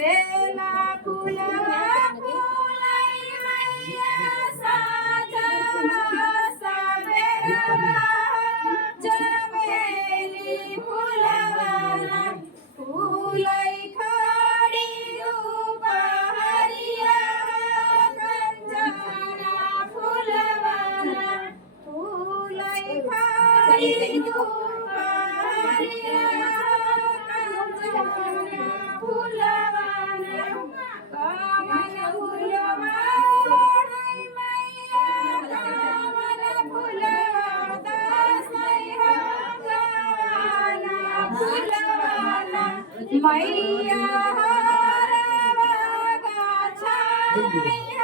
बेला फुलवा फुलै मैया साँझमा सबेरवा चमेली फुलवा फुलै खडी दुपहरिया कञ्चना फुलवा फुलै खडी दुपहरिया कञ्चना फुलवा कमल फुलवा ओढै मैया कमल फुलवा दसै हजाना फुलवा मैया हरवा गाछै